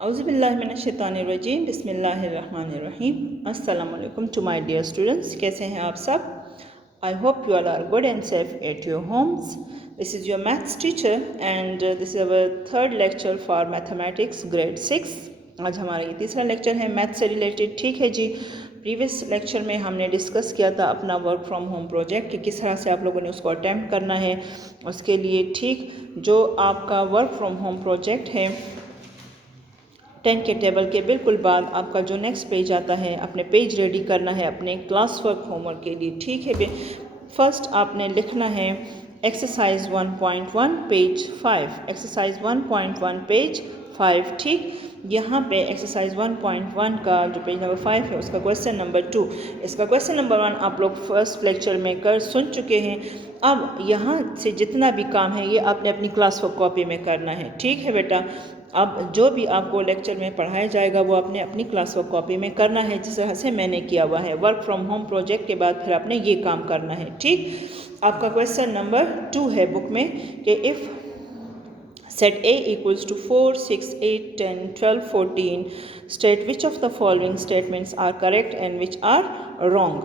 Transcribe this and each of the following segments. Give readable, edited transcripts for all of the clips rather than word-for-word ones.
औज़ुबिल्लाहिमिनश्शैतानिर्रजीम बिस्मिल्लाहिर्रहमानिर्रहीम। अस्सलाम वालेकुम टू माय डियर स्टूडेंट्स, कैसे हैं आप सब? I hope you all are good and safe at your homes. This is your maths teacher and this is our third lecture for mathematics grade 6। आज हमारा ये तीसरा लेक्चर है मैथ से रिलेटेड। ठीक है जी, प्रीवियस लेक्चर में हमने डिस्कस किया था अपना वर्क फ्रॉम होम प्रोजेक्ट कि किस तरह से आप लोगों ने उसको अटैम्प्ट करना है। उसके लिए ठीक जो आपका वर्क फ्रॉम होम प्रोजेक्ट है 10 के टेबल के बिल्कुल बाद आपका जो नेक्स्ट पेज आता है, अपने पेज रेडी करना है अपने क्लास वर्क होमवर्क के लिए। ठीक है, फर्स्ट आपने लिखना है एक्सरसाइज 1.1 पेज 5, एक्सरसाइज 1.1 पेज 5। ठीक, यहाँ पे एक्सरसाइज 1.1 का जो पेज नंबर 5 है उसका क्वेश्चन नंबर 2, इसका क्वेश्चन नंबर 1 आप लोग फर्स्ट लेक्चर में कर सुन चुके हैं। अब यहाँ से जितना भी काम है ये आपने अपनी क्लास वर्क कॉपी में करना है। ठीक है बेटा, अब जो भी आपको लेक्चर में पढ़ाया जाएगा वो आपने अपनी क्लास वर्क कॉपी में करना है, जिस तरह से मैंने किया हुआ है। वर्क फ्रॉम होम प्रोजेक्ट के बाद फिर आपने ये काम करना है। ठीक, आपका क्वेश्चन नंबर 2 है बुक में कि if set A equals to 4, 6, 8, 10, 12, 14, state which of the following statements are correct and which are wrong।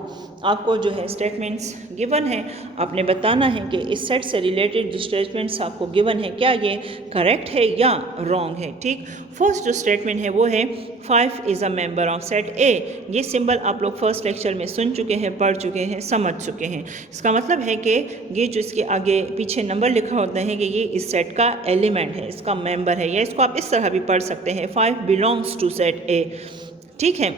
आपको जो है स्टेटमेंट्स गिवन है, आपने बताना है कि इस सेट से रिलेटेड जो स्टेटमेंट्स आपको गिवन है क्या ये करेक्ट है या रॉन्ग है। ठीक, फर्स्ट जो स्टेटमेंट है वो है 5 is a member of set ए। ये सिंबल आप लोग फर्स्ट लेक्चर में सुन चुके हैं, पढ़ चुके हैं, समझ चुके हैं। इसका मतलब है कि ये जो इसके आगे पीछे नंबर लिखा होता है कि ये इस सेट का एलिमेंट है, इसका मेंबर है, या इसको आप इस तरह भी पढ़ सकते हैं 5 बिलोंग्स टू सेट ए। ठीक है,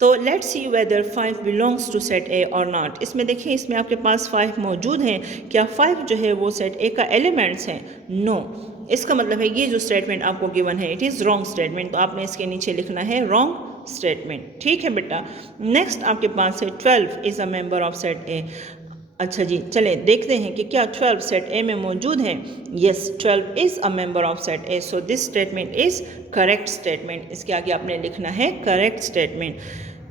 तो let's see whether 5 belongs to set A और नॉट। इसमें देखिए, इसमें आपके पास 5 मौजूद हैं, क्या 5 जो है वो सेट ए का एलिमेंट्स हैं? नो। इसका मतलब है ये जो स्टेटमेंट आपको गिवन है इट इज़ रॉन्ग स्टेटमेंट, तो आपने इसके नीचे लिखना है रॉन्ग स्टेटमेंट। ठीक है बेटा, नेक्स्ट आपके पास है 12 is a member of set ए। अच्छा जी, चलें देखते हैं कि क्या 12 सेट ए में मौजूद है। Yes, 12 is a member of set A, so this statement is correct statement. इसके आगे आपने लिखना है करेक्ट स्टेटमेंट।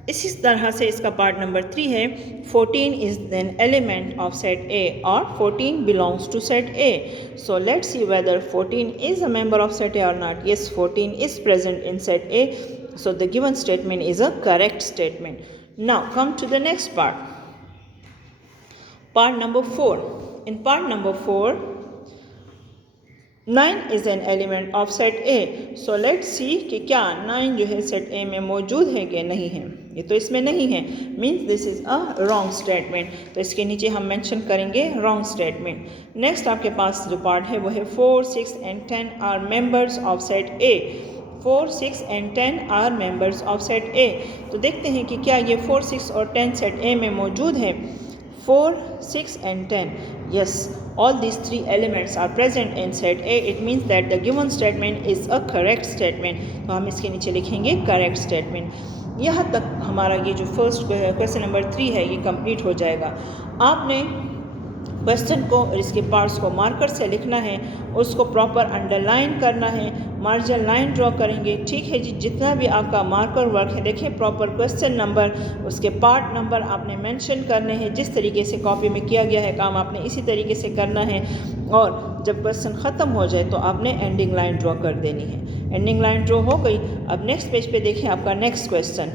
इसी तरह से इसका पार्ट नंबर 3 है 14 is an element of set A और 14 belongs to set A. So let's see whether 14 is a member of set A और not. Yes, 14 is present in set A, so the given statement is a correct statement. Now come to the next part, part number 4. In part number 4, 9 is an element of set A. So let's see कि क्या 9 जो है set A में मौजूद है कि नहीं है। ये तो इसमें नहीं है, means this is a wrong statement, तो इसके नीचे हम मेंशन करेंगे रॉन्ग स्टेटमेंट। नेक्स्ट आपके पास जो पार्ट है वो है 4, 6 and 10 are members of set A। 4, 6 and 10 are members of set A। तो देखते हैं कि क्या ये 4, 6 और 10 सेट A में मौजूद है। 4, 6 and 10, yes, all these three elements are present in set A. It means that the given statement is a correct statement, तो हम इसके नीचे लिखेंगे correct statement। यहाँ तक हमारा ये जो फर्स्ट क्वेश्चन नंबर 3 है ये कंप्लीट हो जाएगा। आपने क्वेश्चन को और इसके पार्ट्स को मार्कर से लिखना है, उसको प्रॉपर अंडरलाइन करना है, मार्जिन लाइन ड्रॉ करेंगे। ठीक है जी, जितना भी आपका मार्कर वर्क है देखिए प्रॉपर क्वेश्चन नंबर, उसके पार्ट नंबर आपने मेंशन करने हैं। जिस तरीके से कॉपी में किया गया है काम आपने इसी तरीके से करना है, और जब क्वेश्चन ख़त्म हो जाए तो आपने एंडिंग लाइन ड्रॉ कर देनी है। एंडिंग लाइन ड्रॉ हो गई, अब नेक्स्ट पेज पे देखिए आपका next question,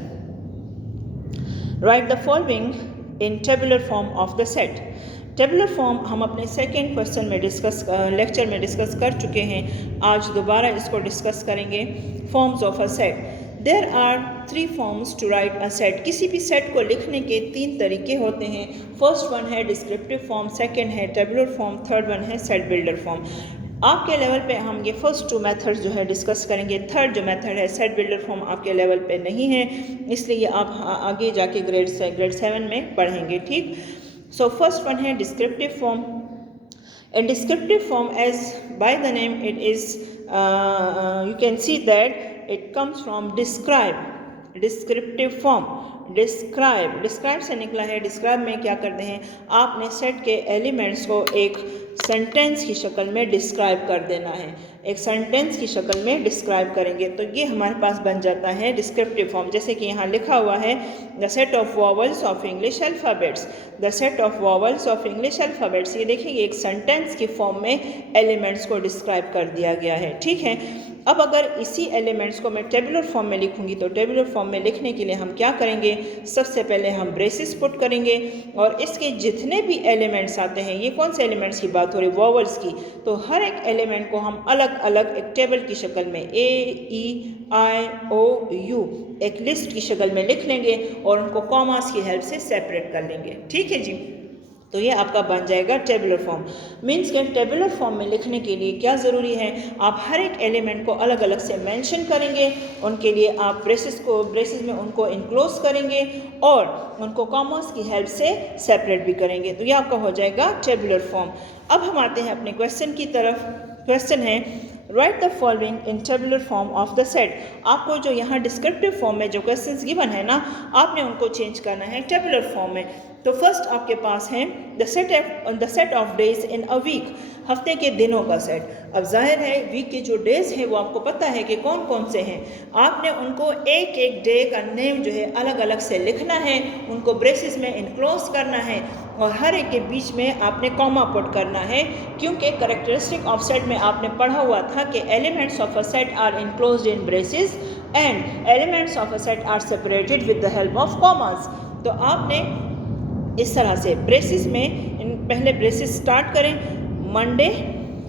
write the following in tabular form of the set. Tabular form हम अपने सेकेंड क्वेश्चन में लेक्चर में डिस्कस कर चुके हैं, आज दोबारा इसको डिस्कस करेंगे। Forms of a set, there are 3 forms to write a set. किसी भी सेट को लिखने के 3 तरीके होते हैं। फर्स्ट वन है डिस्क्रिप्टिव फॉर्म, सेकंड है टेबुलर फॉर्म, थर्ड वन है सेट बिल्डर फॉर्म। आपके लेवल पे हम ये फर्स्ट 2 मेथड्स जो है डिस्कस करेंगे। थर्ड जो मेथड है सेट बिल्डर फॉर्म आपके लेवल पे नहीं है, इसलिए आप आगे जाके ग्रेड 7 में पढ़ेंगे। ठीक, so first one here descriptive form. A descriptive form, as by the name it is you can see that it comes from describe, descriptive form, describe, describe से निकला है। डिस्क्राइब में क्या करते हैं, आपने सेट के एलिमेंट्स को एक सेंटेंस की शक्ल में डिस्क्राइब कर देना है, एक सेंटेंस की शक्ल में डिस्क्राइब करेंगे तो ये हमारे पास बन जाता है डिस्क्रिप्टिव फॉर्म। जैसे कि यहाँ लिखा हुआ है the set of vowels of English alphabets, the set of vowels of English alphabets. ये देखिए एक सेंटेंस की फॉर्म में एलिमेंट्स को डिस्क्राइब कर दिया गया है, ठीक है। अब अगर इसी एलिमेंट्स को मैं टेबुलर फॉर्म में लिखूंगी तो टेबुलर फॉर्म में लिखने के लिए हम क्या करेंगे, सबसे पहले हम ब्रेसेस पुट करेंगे और इसके जितने भी एलिमेंट्स आते हैं, ये कौन से एलिमेंट्स की बात हो रही है, वॉवल्स की, तो हर एक एलिमेंट को हम अलग अलग एक टेबल की शक्ल में AEIOU एक लिस्ट की शक्ल में लिख लेंगे और उनको कॉमास की हेल्प से सेपरेट कर लेंगे, ठीक है जी। तो ये आपका बन जाएगा टेबुलर फॉर्म। मीन्स के टेबुलर फॉर्म में लिखने के लिए क्या ज़रूरी है, आप हर एक एलिमेंट को अलग अलग से मेंशन करेंगे, उनके लिए आप ब्रेसेस में उनको इनक्लोज करेंगे और उनको कॉमास की हेल्प से सेपरेट भी करेंगे, तो ये आपका हो जाएगा टेबुलर फॉर्म। अब हम आते हैं अपने क्वेश्चन की तरफ। क्वेश्चन है right the following in tabular form of the set. आपको जो यहाँ डिस्क्रिप्टिव फॉर्म में जो क्वेश्चंस गिवन है ना, आपने उनको चेंज करना है टेबुलर फॉर्म में। तो फर्स्ट आपके पास है the set of days in a week, हफ्ते के दिनों का सेट। अब जाहिर है वीक के जो डेज हैं वो आपको पता है कि कौन कौन से हैं, आपने उनको एक एक डे का नेम जो है अलग अलग से लिखना है, उनको ब्रेसेस में इनक्लोज करना है और हर एक के बीच में आपने कॉमा पुट करना है, क्योंकि करेक्टरिस्टिक ऑफ सेट में आपने पढ़ा हुआ था कि elements of a set are enclosed in braces and elements of a set are separated with the help of commas. तो आपने इस तरह से ब्रेसेस में पहले ब्रेसेस स्टार्ट करें, Monday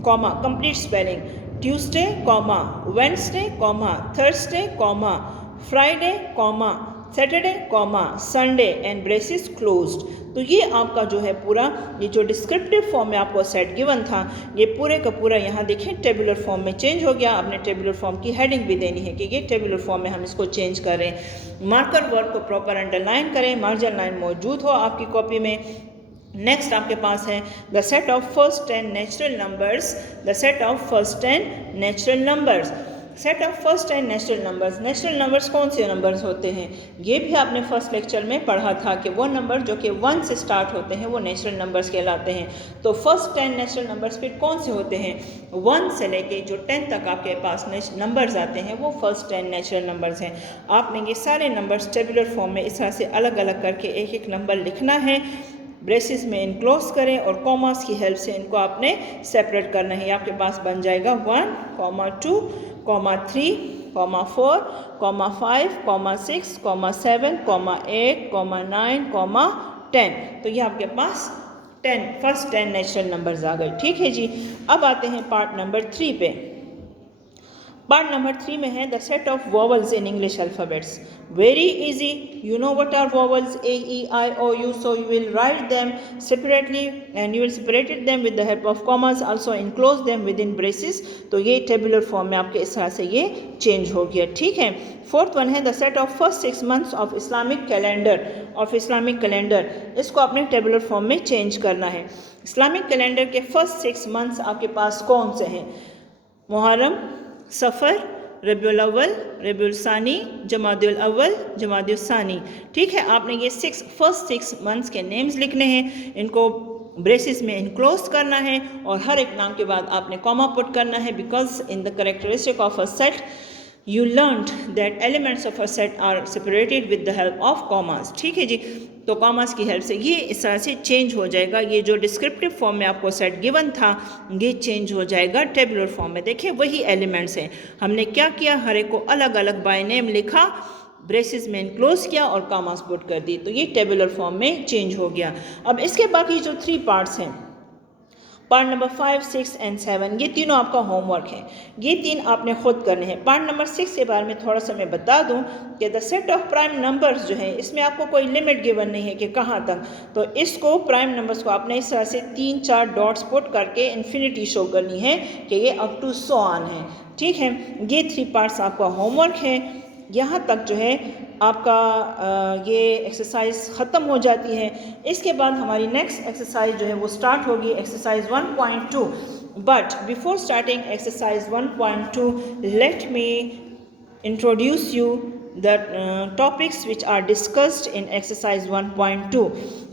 comma complete spelling, Tuesday comma, Wednesday comma, Thursday comma, Friday comma, Saturday comma, Sunday and braces closed. तो ये आपका जो है पूरा ये जो डिस्क्रिप्टिव फॉर्म में आपको सेट गिवन था, ये पूरे का पूरा यहाँ देखें टेबुलर फॉर्म में चेंज हो गया। आपने टेबुलर फॉर्म की हेडिंग भी देनी है कि ये टेबुलर फॉर्म में हम इसको चेंज कर रहे हैं। मार्कर वर्ड को प्रॉपर अंडरलाइन करें, मार्जिन लाइन मौजूद हो आपकी कॉपी में। नेक्स्ट आपके पास है the set of first 10 natural numbers, the set of first 10 natural numbers. Set of first 10 natural numbers, natural numbers कौन से नंबर्स होते हैं, ये भी आपने फर्स्ट लेक्चर में पढ़ा था कि वो नंबर जो कि 1 से स्टार्ट होते हैं वो नेचुरल नंबर्स कहलाते हैं। तो फर्स्ट 10 नेचुरल नंबर्स फिर कौन से होते हैं, 1 से लेके जो 10 तक आपके पास नंबर्स आते हैं वो फर्स्ट 10 नेचुरल नंबर्स हैं। आपने ये सारे नंबर्स टेबुलर फॉर्म में इस तरह से अलग अलग करके एक एक नंबर लिखना है, ब्रेसेस में इनक्लोज करें और कॉमास की हेल्प से इनको आपने सेपरेट करना है। आपके पास बन जाएगा 1, 2, 3, 4, 5, 6, 7, 8, 9, 10। तो ये आपके पास 10 फर्स्ट 10 नेचुरल नंबर्स आ गए, ठीक है जी। अब आते हैं पार्ट नंबर 3 पे। पार्ट नंबर 3 में है the set of vowels in English alphabets. Very easy, you know what are vowels, AEIOU, so you will write them separately and you will separate them with the help of commas, also enclose them within braces। तो ये tabular form में आपके इस तरह से ये change हो गया, ठीक है। फोर्थ वन है the set of first 6 months of Islamic calendar, इसको आपने टेबुलर फॉर्म में चेंज करना है। इस्लामिक कैलेंडर के फर्स्ट 6 मंथ्स आपके पास कौन से हैं, मुहर्रम, सफ़र, रबीउल अव्वल, रबीउल सानी, जमादुल अव्वल, जमादुल सानी, ठीक है। आपने ये फर्स्ट 6 मंथ्स के नेम्स लिखने हैं, इनको ब्रेसेस में इनक्लोज करना है और हर एक नाम के बाद आपने कॉमा पुट करना है, because in the characteristic of a set you learned that elements of a set are separated with the help of commas, ठीक है जी। तो कॉमास की हेल्प से ये इस तरह से चेंज हो जाएगा। ये जो डिस्क्रिप्टिव फॉर्म में आपको सेट गिवन था ये चेंज हो जाएगा टेबुलर फॉर्म में। देखिए वही एलिमेंट्स हैं, हमने क्या किया, हर एक को अलग अलग बाय नेम लिखा, ब्रेसेस में इनक्लोज किया और कॉमास पुट कर दी, तो ये टेबुलर फॉर्म में चेंज हो गया। अब इसके बाकी जो 3 पार्ट्स हैं, पार्ट नंबर 5, 6 एंड 7, ये तीनों आपका होमवर्क है, ये 3 आपने खुद करने हैं। पार्ट नंबर 6 के बारे में थोड़ा सा मैं बता दूं कि the set of prime numbers जो है इसमें आपको कोई लिमिट गिवन नहीं है कि कहाँ तक, तो इसको प्राइम नंबर्स को आपने इस तरह से 3-4 डॉट्स पुट करके इन्फिनिटी शो करनी है कि ये अप टू सो ऑन है, ठीक है। ये 3 पार्ट्स आपका होमवर्क है। यहाँ तक जो है आपका ये एक्सरसाइज ख़त्म हो जाती है। इसके बाद हमारी नेक्स्ट एक्सरसाइज जो है वो स्टार्ट होगी, exercise 1.2। But before starting exercise 1.2 let me introduce you the topics which are discussed in exercise 1.2.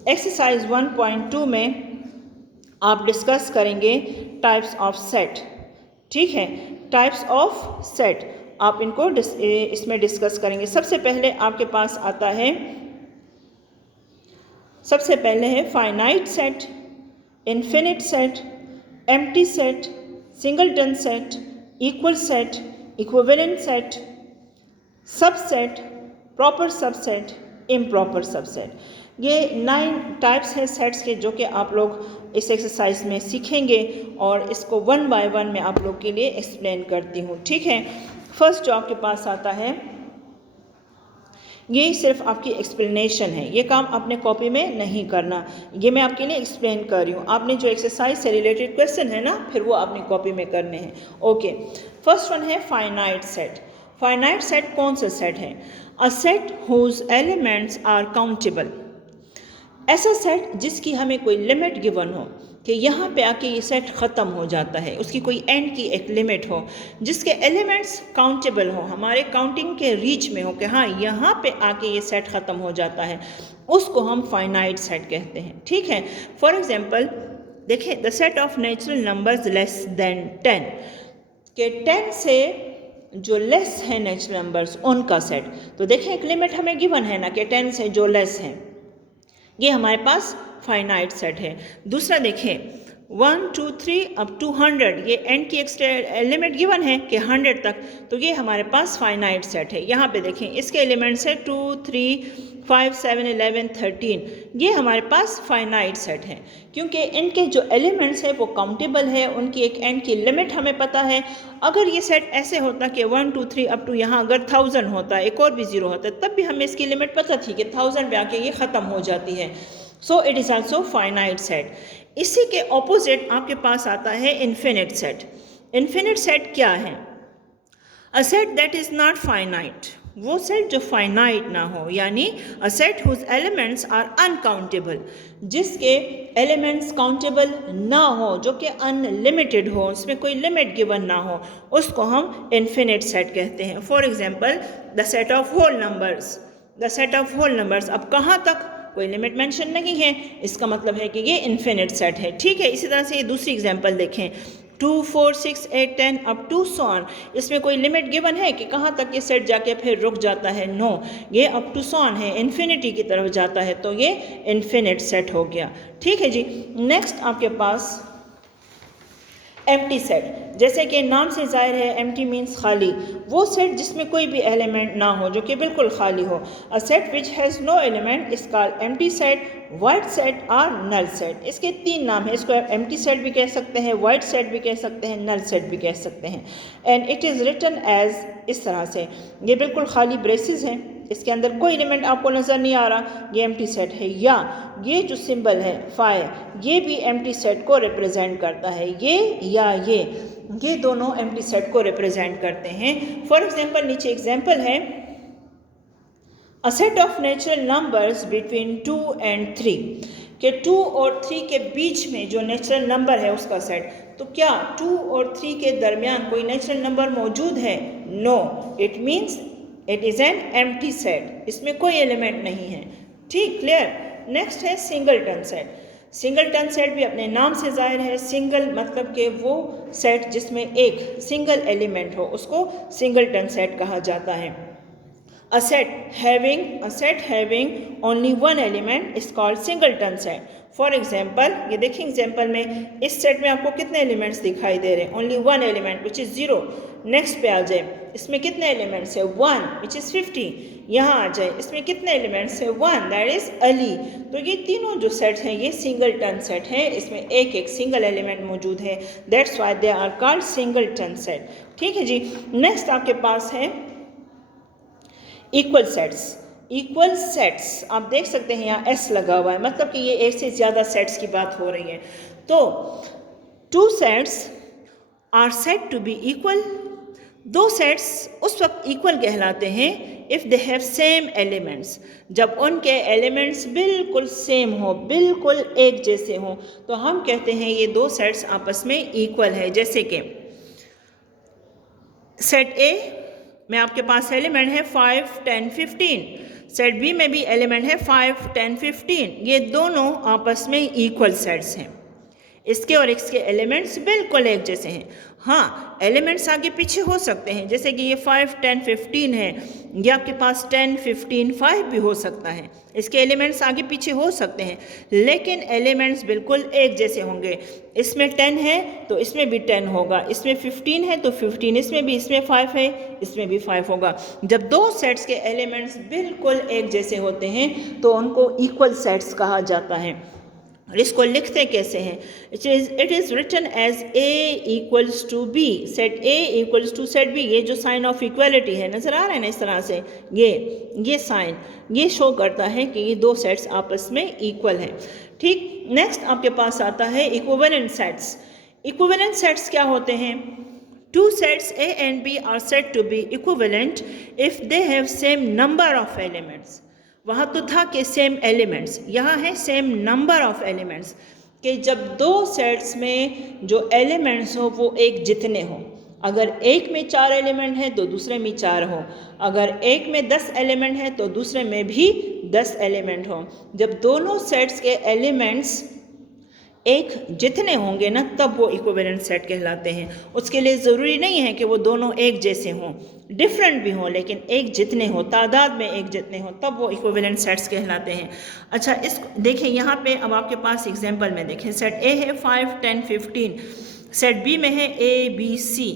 exercise 1.2 में आप डिस्कस करेंगे टाइप्स ऑफ सेट, ठीक है, टाइप्स ऑफ सेट आप इनको इसमें डिस्कस करेंगे। सबसे पहले आपके पास आता है, सबसे पहले है finite set, infinite set, empty set, singleton set, equal set, equivalent set, subset, proper subset, improper subset. ये 9 टाइप्स हैं सेट्स के जो कि आप लोग इस एक्सरसाइज में सीखेंगे और इसको 1 बाय 1 में आप लोग के लिए एक्सप्लेन करती हूँ, ठीक है। फर्स्ट जो आपके पास आता है, ये सिर्फ आपकी एक्सप्लेनेशन है, ये काम आपने कॉपी में नहीं करना, ये मैं आपके लिए एक्सप्लेन कर रही हूँ। आपने जो एक्सरसाइज से रिलेटेड क्वेश्चन है ना, फिर वो आपने कॉपी में करने हैं। ओके, फर्स्ट वन है फाइनाइट सेट। फाइनाइट सेट कौन सा सेट है? A set whose elements are countable. ऐसा सेट जिसकी हमें कोई लिमिट गिवन हो कि यहाँ पे आके ये सेट ख़त्म हो जाता है, उसकी कोई एंड की एक लिमिट हो, जिसके एलिमेंट्स काउंटेबल हो, हमारे काउंटिंग के रीच में हो कि हाँ यहाँ पे आके ये सेट ख़त्म हो जाता है, उसको हम फाइनाइट सेट कहते हैं, ठीक है। फॉर एग्जांपल देखिए, the set of natural numbers less than 10, के 10 से जो लेस है नेचुरल नंबर्स उनका सेट। तो देखें एक लिमिट हमें गिवन है ना कि 10 से जो लेस हैं, ये हमारे पास फाइनाइट सेट है। दूसरा देखें 1 2 3 अप टू 100, ये एंड की एक लिमिट गिवन है कि 100 तक, तो ये हमारे पास फाइनाइट सेट है। यहाँ पे देखें इसके एलिमेंट्स है 2 3 5 7 11 13, ये हमारे पास फाइनाइट सेट है क्योंकि इनके जो एलिमेंट्स है वो काउंटेबल है, उनकी एक एंड की लिमिट हमें पता है। अगर ये सेट ऐसे होता कि 1 2 3 अप टू यहाँ अगर 1000 होता, एक और भी ज़ीरो होता, तब भी हमें इसकी लिमिट पता थी कि 1000 पे आके ये ख़त्म हो जाती है। So it is also finite set. इसी के ऑपोजिट आपके पास आता है इन्फिनिट सेट। इन्फिनिट सेट क्या है? A set that is not finite, वो सेट जो फाइनाइट ना हो, यानी a set whose elements are uncountable, जिसके एलिमेंट्स काउंटेबल ना हो, जो कि अनलिमिटेड हो, उसमें कोई लिमिट गिवन ना हो, उसको हम इन्फिनिट सेट कहते हैं। For example the set of whole numbers, the set of whole numbers, अब कहाँ तक कोई लिमिट मेंशन नहीं है, इसका मतलब है कि ये इन्फिनिट सेट है, ठीक है। इसी तरह से ये दूसरी एग्जांपल देखें 2 4 6 8 10 अप टू सो ऑन, इसमें कोई लिमिट गिवन है कि कहाँ तक ये सेट जाके फिर रुक जाता है? नो, ये अप टू सो ऑन है, इन्फिनिटी की तरफ जाता है, तो ये इन्फिनिट सेट हो गया, ठीक है जी। नेक्स्ट आपके पास एम्प्टी सेट, जैसे कि नाम से जाहिर है एम्प्टी मीन्स खाली, वो सेट जिसमें कोई भी एलिमेंट ना हो, जो कि बिल्कुल खाली हो। A set which has no element is called empty set, void set और नल सेट। इसके 3 नाम है, इसको एम्प्टी सेट भी कह सकते हैं, वाइड सेट भी कह सकते हैं, नल सेट भी कह सकते हैं। And it is written as, इस तरह से, ये बिल्कुल खाली ब्रेसेस हैं, इसके अंदर कोई एलिमेंट आपको नज़र नहीं आ रहा, ये एम्प्टी सेट है। या ये जो सिंबल है फाई, ये भी एम्प्टी सेट को रिप्रेजेंट करता है, ये या ये दोनों एम्प्टी सेट को रिप्रेजेंट करते हैं। फॉर एग्जांपल नीचे एग्जांपल है, a set of natural numbers between 2 and 3, के 2 और 3 के बीच में जो नेचुरल नंबर है उसका सेट। तो क्या 2 और 3 के दरमियान कोई नेचुरल नंबर मौजूद है? No, it means it is an empty set, इसमें कोई एलिमेंट नहीं है, ठीक, क्लियर। नेक्स्ट है सिंगलटन सेट। सिंगलटन सेट भी अपने नाम से जाहिर है, सिंगल मतलब कि वो सेट जिसमें एक सिंगल एलिमेंट हो, उसको सिंगलटन सेट कहा जाता है। A set having only one element is called singleton set. For example, ये देखिए एग्जाम्पल में इस सेट में आपको कितने एलिमेंट्स दिखाई दे रहे हैं? Only 1 element which is 0। Next पे आ जाए, इसमें कितने एलिमेंट्स है? 1 विच इज़ 50। यहाँ आ जाए, इसमें कितने एलिमेंट्स है? 1 दैट इज़ अली। तो ये तीनों जो सेट्स हैं ये सिंगलटन सेट है, इसमें एक एक सिंगल एलिमेंट मौजूद है, that's why they are called singleton set, ठीक है जी। नेक्स्ट आपके पास है इक्वल सेट्स। इक्वल सेट्स आप देख सकते हैं यहाँ एस लगा हुआ है, मतलब कि ये एक से ज़्यादा सेट्स की बात हो रही है। तो 2 sets are said to be equal, 2 sets उस वक्त इक्वल कहलाते हैं if they have same elements, जब उनके एलिमेंट्स बिल्कुल सेम हो, बिल्कुल एक जैसे हों, तो हम कहते हैं ये 2 सेट्स आपस में इक्वल है। जैसे कि सेट ए में आपके पास एलिमेंट है 5, 10, 15। सेट बी में भी एलिमेंट है 5, 10, 15। ये दोनों आपस में इक्वल सेट्स हैं। इसके और इसके एलिमेंट्स बिल्कुल एक जैसे हैं। हाँ, एलिमेंट्स आगे पीछे हो सकते हैं, जैसे कि ये 5, 10, 15 है, ये आपके पास 10, 15, 5 भी हो सकता है। इसके एलिमेंट्स आगे पीछे हो सकते हैं, लेकिन एलिमेंट्स बिल्कुल एक जैसे होंगे। इसमें 10 है तो इसमें भी 10 होगा, इसमें 15 है तो 15, इसमें भी, इसमें 5 है इसमें भी 5 होगा। जब दो सेट्स के एलिमेंट्स बिल्कुल एक जैसे होते हैं तो उनको इक्वल सेट्स कहा जाता है। और इसको लिखते कैसे हैं? It is written as A equals to B, set A equals to set B। ये जो साइन ऑफ इक्वलिटी है, नज़र आ रहा है ना इस तरह से, ये साइन ये शो करता है कि ये दो सेट्स आपस में इक्वल हैं। ठीक, नेक्स्ट आपके पास आता है इक्विवेलेंट सेट्स। इक्विवेलेंट सेट्स क्या होते हैं? Two sets A and B are said to be equivalent if they have same number of elements। वहाँ तो था कि सेम एलिमेंट्स, यहाँ है सेम नंबर ऑफ एलिमेंट्स, कि जब दो सेट्स में जो एलिमेंट्स हो वो एक जितने हो। अगर एक में 4 एलिमेंट हैं तो दूसरे में 4 हो, अगर एक में 10 एलिमेंट हैं तो दूसरे में भी 10 एलिमेंट हो। जब दोनों सेट्स के एलिमेंट्स एक जितने होंगे ना, तब वो इक्विवेलेंट सेट कहलाते हैं। उसके लिए ज़रूरी नहीं है कि वो दोनों एक जैसे हों, डिफरेंट भी हों, लेकिन एक जितने हो, तादाद में एक जितने हो, तब वो इक्विवेलेंट सेट्स कहलाते हैं। अच्छा, इस देखिए यहाँ पे अब आपके पास एग्जांपल में देखें, सेट ए है 5, 10, 15, सेट बी में है A, B, C।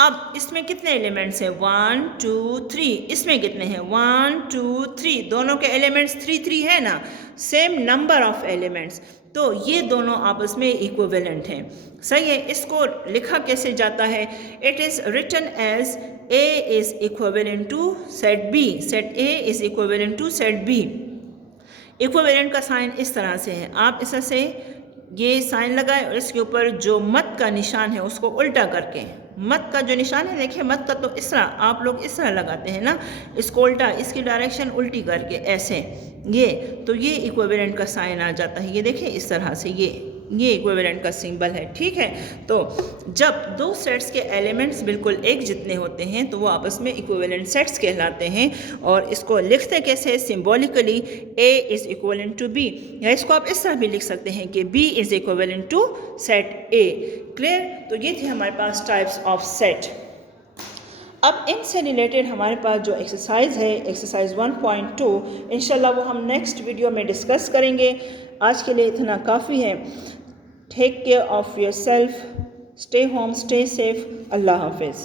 अब इसमें कितने एलिमेंट्स हैं? 1, 2, 3। इसमें कितने हैं? 1, 2, 3। दोनों के एलिमेंट्स 3, 3 है ना, सेम नंबर ऑफ एलिमेंट्स, तो ये दोनों आपस में इक्विवेलेंट हैं। सही है। इसको लिखा कैसे जाता है? It is written as A is equivalent to set B, set A is equivalent to set B। Equivalent का साइन इस तरह से है, आप इस तरह से ये साइन लगाए और इसके ऊपर जो मत का निशान है उसको उल्टा करके, मत का जो निशान है देखिए, मत का तो इस तरह आप लोग इस तरह लगाते हैं ना, इसको उल्टा, इसकी डायरेक्शन उल्टी करके ऐसे, ये तो ये इक्विवेलेंट का साइन आ जाता है। ये देखिए इस तरह से, ये इक्विवेलेंट का सिंबल है। ठीक है, तो जब दो सेट्स के एलिमेंट्स बिल्कुल एक जितने होते हैं तो वो आपस में इक्विवेलेंट सेट्स कहलाते हैं। और इसको लिखते कैसे? Symbolically A is equivalent to B, या इसको आप इस तरह भी लिख सकते हैं कि B is equivalent to set A। Clear? तो ये थे हमारे पास टाइप्स ऑफ सेट। अब इनसे रिलेटेड हमारे पास जो एक्सरसाइज है, एक्सरसाइज 1.2, इंशाल्लाह वो हम नेक्स्ट वीडियो में डिस्कस करेंगे। आज के लिए इतना काफ़ी है। Take care of yourself, stay home, stay safe. अल्लाह हाफिज़।